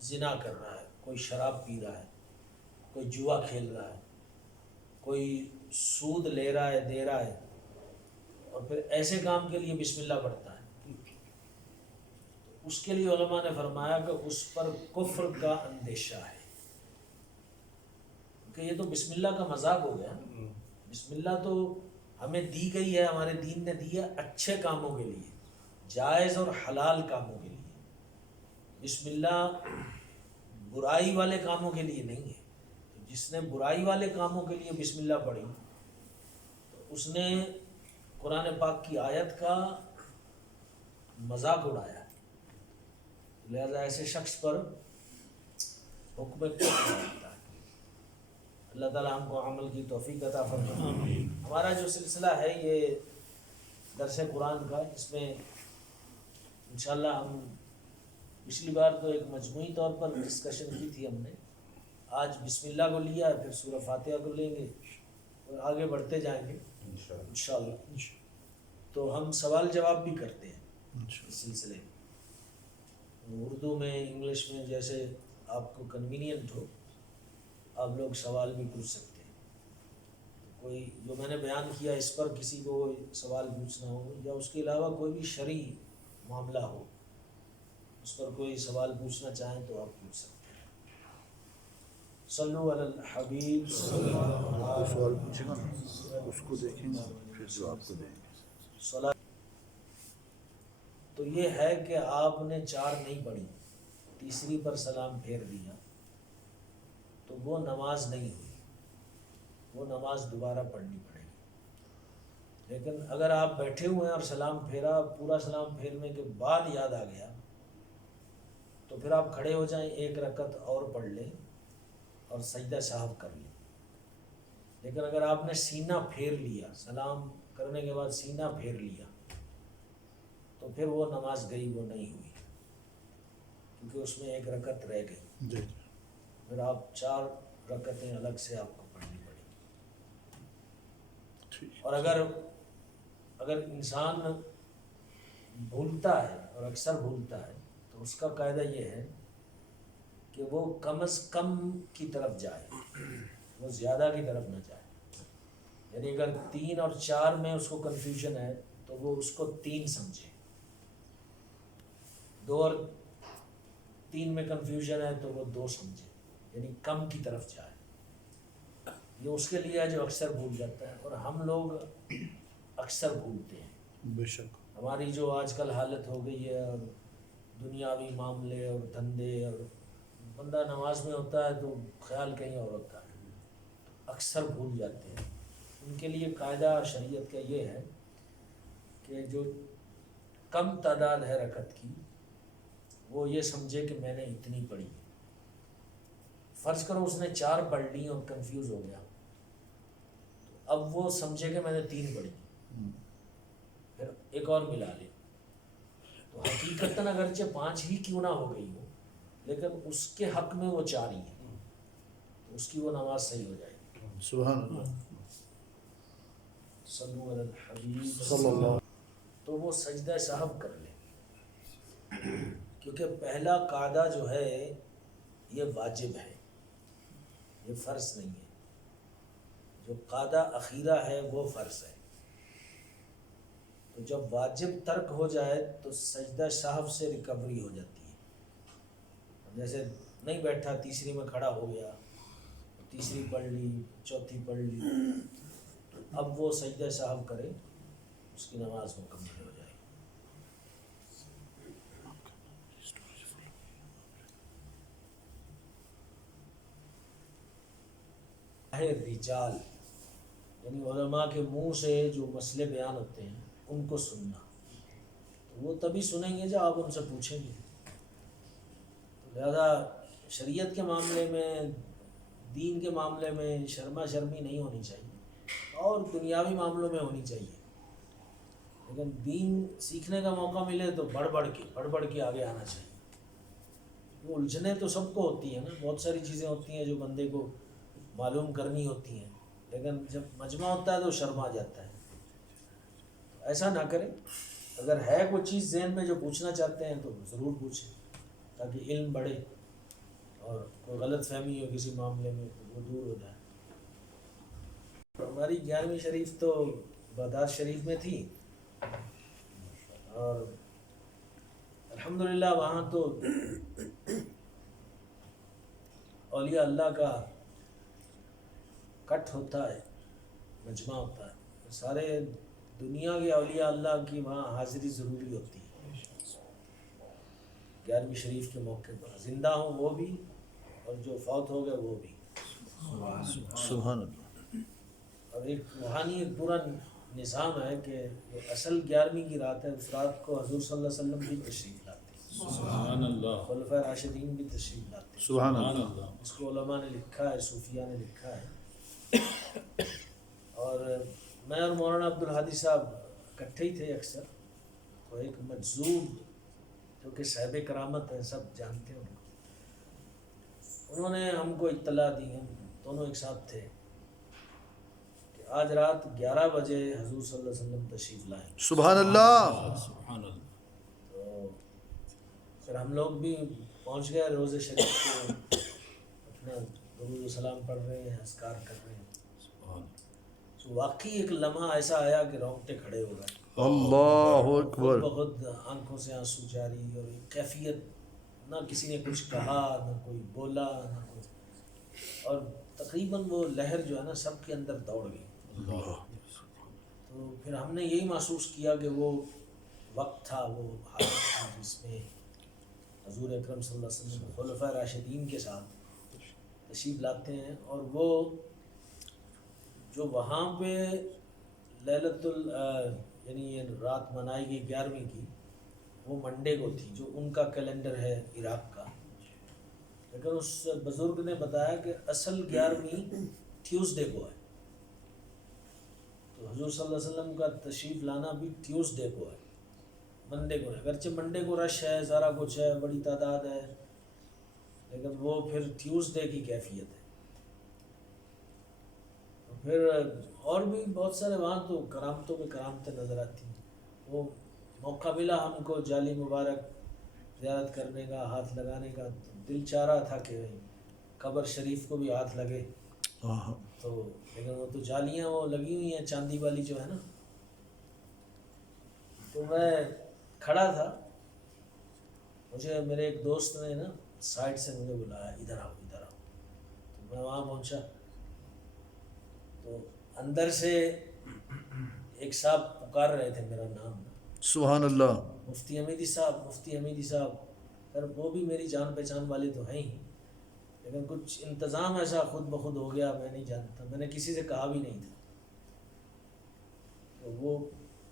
زنا کر رہا ہے، کوئی شراب پی رہا ہے، کوئی جوا کھیل رہا ہے، کوئی سود لے رہا ہے، دے رہا ہے، اور پھر ایسے کام کے لیے بسم اللہ پڑھتا ہے. اس کے لیے علماء نے فرمایا کہ اس پر کفر کا اندیشہ ہے، کہ یہ تو بسم اللہ کا مذاق ہو گیا. بسم اللہ تو ہمیں دی گئی ہے، ہمارے دین نے دی ہے اچھے کاموں کے لیے، جائز اور حلال کاموں کے لیے. بسم اللہ برائی والے کاموں کے لیے نہیں ہے. تو جس نے برائی والے کاموں کے لیے بسم اللہ پڑھی تو اس نے قرآن پاک کی آیت کا مذاق اڑایا. لہذا ایسے شخص پر حکم کفر ہوتا ہے. اللہ تعالیٰ ہم کو عمل کی توفیق عطا فرمائے. ہمارا جو سلسلہ ہے یہ درس قرآن کا، اس میں انشاءاللہ ہم پچھلی بار تو ایک مجموعی طور پر ڈسکشن کی تھی ہم نے. آج بسم اللہ کو لیا، پھر سورہ فاتحہ کو لیں گے اور آگے بڑھتے جائیں گے انشاءاللہ. تو ہم سوال جواب بھی کرتے ہیں اس سلسلے میں، اردو میں، انگلش میں، جیسے آپ کو کنوینئنٹ ہو آپ لوگ سوال بھی پوچھ سکتے ہیں. کوئی جو میں نے بیان کیا اس پر کسی کو سوال پوچھنا ہو یا اس کے علاوہ کوئی بھی شرعی معاملہ ہو اس پر کوئی سوال پوچھنا چاہیں تو آپ پوچھ سکتے ہیں. صلو علی الحبیب صلی اللہ علیہ سوال پوچھے گا اس کو دیکھیں گے پھر جو آپ کو دیں گے. وسلم. تو یہ ہے کہ آپ نے 4 نہیں پڑھی، تیسری پر سلام پھیر دیا تو وہ نماز نہیں ہوئی، وہ نماز دوبارہ پڑھنی پڑے گی. لیکن اگر آپ بیٹھے ہوئے ہیں اور سلام پھیرا، پورا سلام پھیرنے کے بعد یاد آ گیا تو پھر آپ کھڑے ہو جائیں، ایک رکعت اور پڑھ لیں اور سجدہ سہو کر لیں۔ لیکن اگر آپ نے سینہ پھیر لیا، سلام کرنے کے بعد سینہ پھیر لیا، تو پھر وہ نماز گئی، وہ نہیں ہوئی، کیونکہ اس میں ایک رکعت رہ گئی۔ جی پھر آپ 4 رکعتیں الگ سے آپ کو پڑھنی پڑیں۔ ٹھیک۔ اور اگر انسان بھولتا ہے اور اکثر بھولتا ہے تو اس کا قاعدہ یہ ہے کہ وہ کم از کم کی طرف جائے، وہ زیادہ کی طرف نہ جائے۔ یعنی اگر 3 اور 4 میں اس کو کنفیوژن ہے تو وہ اس کو 3 سمجھے، 2 اور 3 میں کنفیوژن ہے تو وہ 2 سمجھے، یعنی کم کی طرف جائے۔ یہ اس کے لیے ہے جو اکثر بھول جاتا ہے، اور ہم لوگ اکثر بھولتے ہیں۔ بے شک۔ ہماری جو آج کل حالت ہو گئی ہے، اور دنیاوی معاملے اور دھندے، اور بندہ نماز میں ہوتا ہے تو خیال کہیں اور ہوتا ہے، اکثر بھول جاتے ہیں۔ ان کے لیے قاعدہ شریعت کا یہ ہے کہ جو کم تعداد ہے رکعت کی، وہ یہ سمجھے کہ میں نے اتنی پڑھی۔ فرض کرو اس نے 4 پڑھ لی اور کنفیوز ہو گیا، تو اب وہ سمجھے کہ میں نے 3 پڑھی، پھر ایک اور ملا لے، تو حقیقتاً اگرچہ 5 ہی کیوں نہ ہو گئی ہو، لیکن اس کے حق میں وہ 4 ہی ہیں، تو اس کی وہ نماز صحیح ہو جائے گی۔ سبحان اللہ۔ صلو علی الحبیب صلی اللہ۔ تو وہ سجدہ سہو کر لے، کیونکہ پہلا قاعدہ جو ہے یہ واجب ہے، یہ فرض نہیں ہے۔ جو قاعدہ اخیرہ ہے وہ فرض ہے۔ تو جب واجب ترک ہو جائے تو سجدہ سہو سے ریکوری ہو جاتی ہے۔ جیسے نہیں بیٹھا، تیسری میں کھڑا ہو گیا، تیسری پڑھ لی، چوتھی پڑھ لی، اب وہ سجدہ سہو کرے، اس کی نماز مکمل ہو جائے گی۔ رجال یعنی علماء کے منہ سے جو مسئلے بیان ہوتے ہیں ان کو سننا، تو وہ تبھی سنیں گے جب آپ ان سے پوچھیں گے۔ تو لہذا شریعت کے معاملے میں، دین کے معاملے میں شرما شرمی نہیں ہونی چاہیے، اور دنیاوی معاملوں میں ہونی چاہیے، لیکن دین سیکھنے کا موقع ملے تو بڑھ بڑھ کے آگے آنا چاہیے۔ وہ الجھنیں تو سب کو ہوتی ہیں نا، بہت ساری چیزیں ہوتی ہیں جو بندے کو معلوم کرنی ہوتی ہیں، لیکن جب مجمع ہوتا ہے تو شرما جاتا ہے۔ ایسا نہ کریں، اگر ہے کوئی چیز ذہن میں جو پوچھنا چاہتے ہیں تو ضرور پوچھیں، تاکہ علم بڑھے، اور کوئی غلط فہمی ہو کسی معاملے میں تو وہ دور ہو جائے۔ ہماری 11ویں شریف تو بغداد شریف میں تھی، اور الحمدللہ وہاں تو اولیاء اللہ کا کٹ ہوتا ہے، مجمع ہوتا ہے، سارے دنیا کے اولیاء اللہ کی وہاں حاضری ضروری ہوتی ہے 11ویں شریف کے موقع پر، زندہ ہوں وہ بھی اور جو فوت ہو گئے وہ بھی۔ سبحان اللہ۔ اور ایک روحانی ایک پورا نظام ہے کہ جو اصل 11ویں کی رات ہے، اس رات کو حضور صلی اللہ علیہ وسلم بھی تشریف لاتے ہیں، سبحان اللہ، خلفائے راشدین بھی تشریف لاتے ہیں۔ سبحان سبحان اللہ۔ اللہ۔ اس کو علماء نے لکھا ہے، صوفیاء نے لکھا ہے، اور میں اور مولانا عبدالہادی صاحب اکٹھے ہی تھے اکثر، تو ایک مجذوب جو کہ صاحب کرامت ہیں، سب جانتے ہیں ان کو، انہوں نے ہم کو اطلاع دی، ہم دونوں ایک ساتھ تھے، کہ آج رات 11 بجے حضور صلی اللہ علیہ وسلم تشریف لائیں۔ سبحان اللہ۔ سبحان اللہ۔ تو پھر ہم لوگ بھی پہنچ گئے روزے شریف کو، اپنا درود و سلام پڑھ رہے ہیں، اذکار کر رہے ہیں۔ سبحان اللہ۔ تو واقعی ایک لمحہ ایسا آیا کہ رونگٹے کھڑے ہو گئے، اللہ خود اکبر۔ بخود آنکھوں سے آنسو جاری، اور ایک کیفیت، نہ کسی نے کچھ کہا، نہ کوئی بولا، نہ کوئی، اور تقریباً وہ لہر جو ہے نا سب کے اندر دوڑ گئی۔ تو پھر ہم نے یہی محسوس کیا کہ وہ وقت تھا، وہ حالت تھی جس میں حضور اکرم صلی اللہ علیہ وسلم خلفائے راشدین کے ساتھ تشریف لاتے ہیں، اور وہ جو وہاں پہ لیلۃ یعنی یہ رات منائی گئی 11ویں کی، وہ منڈے کو تھی، جو ان کا کیلنڈر ہے عراق کا، لیکن اس بزرگ نے بتایا کہ اصل 11ویں ٹیوزڈے کو ہے، تو حضور صلی اللہ علیہ وسلم کا تشریف لانا بھی ٹیوزڈے کو ہے، منڈے کو ہے، اگرچہ منڈے کو رش ہے، سارا کچھ ہے، بڑی تعداد ہے، لیکن وہ پھر ٹیوزڈے کی کیفیت ہے۔ پھر اور بھی بہت سارے وہاں تو کرامتوں پہ کرامتیں نظر آتی ہیں۔ وہ موقع ملا ہم کو جالی مبارک زیارت کرنے کا، ہاتھ لگانے کا، تو دل چاہ رہا تھا کہ قبر شریف کو بھی ہاتھ لگے، تو لیکن وہ تو جالیاں وہ لگی ہوئی ہیں چاندی والی جو ہے نا، تو میں کھڑا تھا، مجھے میرے ایک دوست نے نا سائڈ سے مجھے بلایا، ادھر آؤ ادھر آؤ، تو میں وہاں پہنچا، تو اندر سے ایک صاحب پکار رہے تھے میرا نام، سبحان اللہ، مفتی حمیدی صاحب، مفتی حمیدی صاحب، سر وہ بھی میری جان پہچان والے تو ہیں ہی، لیکن کچھ انتظام ایسا خود بخود ہو گیا، میں نہیں جانتا، میں نے کسی سے کہا بھی نہیں تھا، تو وہ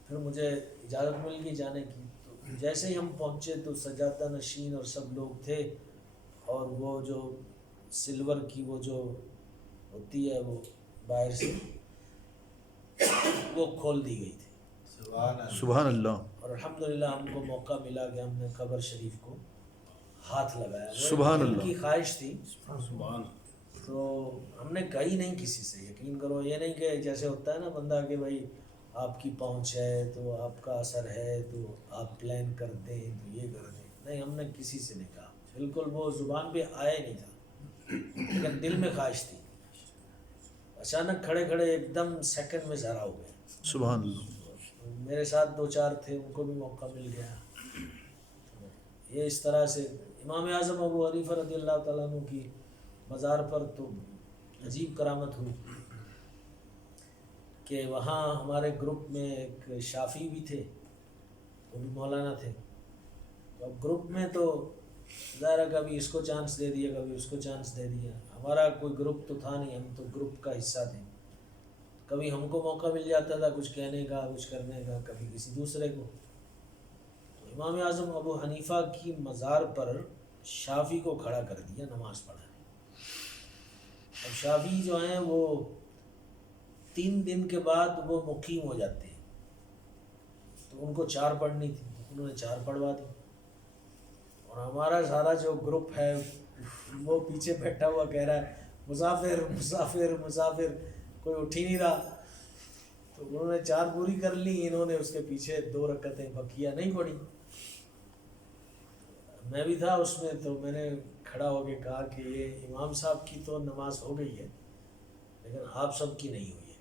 پھر مجھے اجازت مل گئی جانے کی، تو جیسے ہی ہم پہنچے تو سجادہ نشین اور سب لوگ تھے، اور وہ جو سلور کی وہ جو ہوتی ہے وہ باہر سے وہ کھول دی گئی تھی، سبحان اللہ، اور الحمدللہ ہم کو موقع ملا کہ ہم نے قبر شریف کو ہاتھ لگایا، وہ سبحان دل اللہ، کی خواہش تھی، تو ہم نے کہی نہیں کسی سے، یقین کرو، یہ نہیں کہ جیسے ہوتا ہے نا بندہ کہ بھائی آپ کی پہنچ ہے تو آپ کا اثر ہے تو آپ پلان کر دیں تو یہ کر دیں، نہیں، ہم نے کسی سے نہیں کہا، بالکل وہ زبان پہ آیا نہیں تھا، لیکن دل میں خواہش تھی، اچانک کھڑے کھڑے ایک دم سیکنڈ میں ذرا ہو گئے، سبحان اللہ، میرے ساتھ 2-4 تھے، ان کو بھی موقع مل گیا، یہ اس طرح سے امام اعظم ابو حنیفہ رضی اللہ تعالیٰ عنہ کی مزار پر تو عجیب کرامت ہوئی کہ وہاں ہمارے گروپ میں ایک شافعی بھی تھے، وہ بھی مولانا تھے، تو اب گروپ میں تو ظاہر ہے کبھی اس کو چانس دے دیا، کبھی اس کو چانس دے دیا، ہمارا کوئی گروپ تو تھا نہیں، ہم تو گروپ کا حصہ تھے، کبھی ہم کو موقع مل جاتا تھا کچھ کہنے کا، کچھ کرنے کا، کبھی کسی دوسرے کو، تو امام اعظم ابو حنیفہ کی مزار پر شافعی کو کھڑا کر دیا نماز پڑھانے۔ اب شافعی جو ہیں وہ 3 دن کے بعد وہ مقیم ہو جاتے ہیں، تو ان کو 4 پڑھنی تھی، تو انہوں نے 4 پڑھوا دی، اور ہمارا سارا جو گروپ ہے وہ پیچھے بیٹھا ہوا کہہ رہا ہے مسافر مسافر مسافر، کوئی اٹھ ہی نہیں رہا، تو انہوں نے 4 پوری کر لی، انہوں نے اس کے پیچھے 2 رکعتیں بقیہ نہیں پڑھی، میں بھی تھا اس میں، تو میں نے کھڑا ہو کے کہا کہ یہ امام صاحب کی تو نماز ہو گئی ہے لیکن آپ سب کی نہیں ہوئی ہے،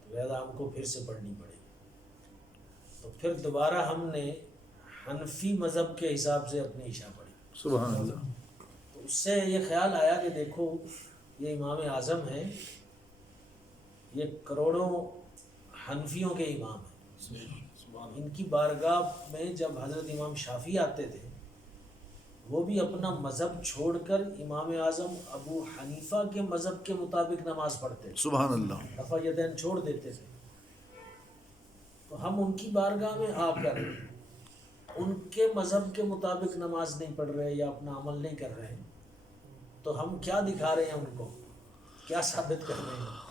تو لہٰذا ہم کو پھر سے پڑھنی پڑے گی، تو پھر دوبارہ ہم نے حنفی مذہب کے حساب سے اپنی عشاء پڑھی، سبحان اللہ، تو اس سے یہ خیال آیا کہ دیکھو یہ امام اعظم ہیں، یہ کروڑوں حنفیوں کے امام ہیں، ان کی بارگاہ میں جب حضرت امام شافعی آتے تھے وہ بھی اپنا مذہب چھوڑ کر امام اعظم ابو حنیفہ کے مذہب کے مطابق نماز پڑھتے تھے، سبحان اللہ، رفع یدین چھوڑ دیتے تھے، تو ہم ان کی بارگاہ میں آ کر ان کے مذہب کے مطابق نماز نہیں پڑھ رہے یا اپنا عمل نہیں کر رہے، تو ہم کیا دکھا رہے ہیں ان کو، کیا ثابت کر رہے ہیں؟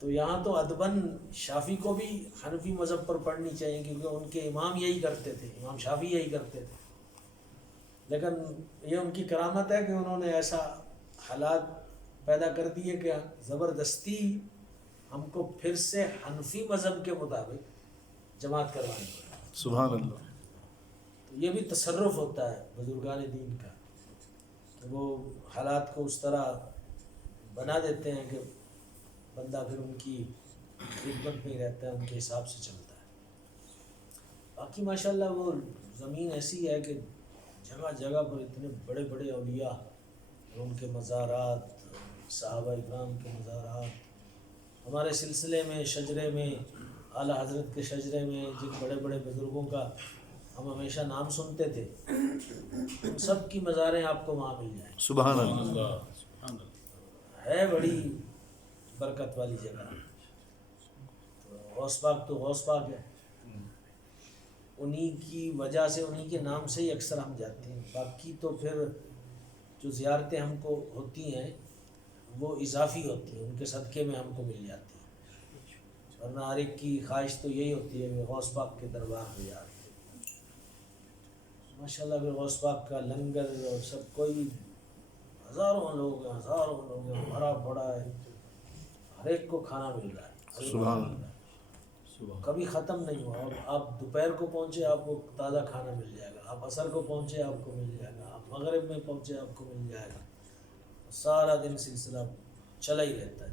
تو یہاں تو ادباً شافعی کو بھی حنفی مذہب پر پڑھنی چاہیے کیونکہ ان کے امام یہی کرتے تھے، امام شافعی یہی کرتے تھے، لیکن یہ ان کی کرامت ہے کہ انہوں نے ایسا حالات پیدا کر دیے کہ زبردستی ہم کو پھر سے حنفی مذہب کے مطابق جماعت کروانی پڑی، سبحان اللہ، تو یہ بھی تصرف ہوتا ہے بزرگان دین کا، تو وہ حالات کو اس طرح بنا دیتے ہیں کہ بندہ پھر ان کی خدمت میں رہتا ہے، ان کے حساب سے چلتا ہے۔ باقی ماشاءاللہ وہ زمین ایسی ہے کہ جگہ جگہ پر اتنے بڑے بڑے اولیاء اور ان کے مزارات، صحابہ اکرام کے مزارات، ہمارے سلسلے میں شجرے میں اعلیٰ حضرت کے شجرے میں جن بڑے بڑے بزرگوں کا ہم ہمیشہ نام سنتے تھے ان سب کی مزاریں آپ کو وہاں مل جائیں، سبحان اللہ، ہے بڑی برکت والی جگہ، تو غوث پاک ہے، انہی کی وجہ سے انہی کے نام سے ہی اکثر ہم جاتے ہیں. باقی تو پھر جو زیارتیں ہم کو ہوتی ہیں وہ اضافی ہوتی ہیں، ان کے صدقے میں ہم کو مل جاتی ہیں. ورنہ ہر ایک کی خواہش تو یہی ہوتی ہے کہ غوث پاک کے دربار میں جا. ماشاء اللہ پھر غوث پاک کا لنگر اور سب کوئی ہزاروں لوگ ہیں بھرا پڑا ہے، ہر ایک کو کھانا مل رہا ہے، سبحان کبھی ختم نہیں ہوا. آپ دوپہر کو پہنچے آپ کو تازہ کھانا مل جائے گا، آپ عصر کو پہنچے آپ کو مل جائے گا، آپ مغرب میں پہنچے آپ کو مل جائے گا. سارا دن سلسلہ چلا ہی رہتا ہے.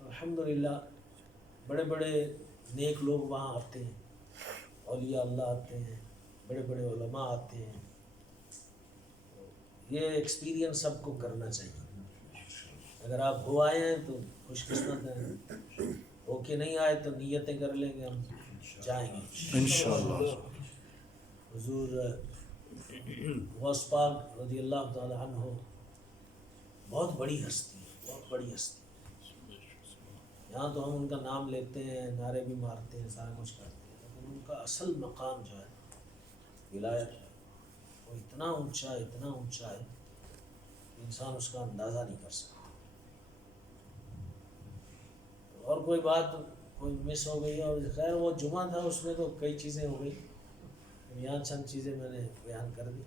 الحمدللہ بڑے بڑے نیک لوگ وہاں آتے ہیں، اولیاء اللہ آتے ہیں، بڑے بڑے علماء آتے ہیں. یہ ایکسپیرینس سب کو کرنا چاہیے. اگر آپ ہو آئے ہیں تو خوش قسمت ہیں، ہو کے نہیں آئے تو نیتیں کر لیں گے ہم جائیں گے انشاءاللہ. حضور غوث پاک رضی اللہ تعالی عنہ بہت بڑی ہستی ہے، بہت بڑی ہستی. یہاں تو ہم ان کا نام لیتے ہیں، نعرے بھی مارتے ہیں، سارا کچھ کرتے ہیں، لیکن ان کا اصل مقام جو ہے ولایت ہے وہ اتنا اونچا ہے کہ انسان اس کا اندازہ نہیں کر سکتا. اور کوئی بات کوئی مس ہو گئی اور خیر وہ جمعہ تھا، اس میں تو کئی چیزیں ہو گئی، یہاں چند چیزیں میں نے بیان کر دی.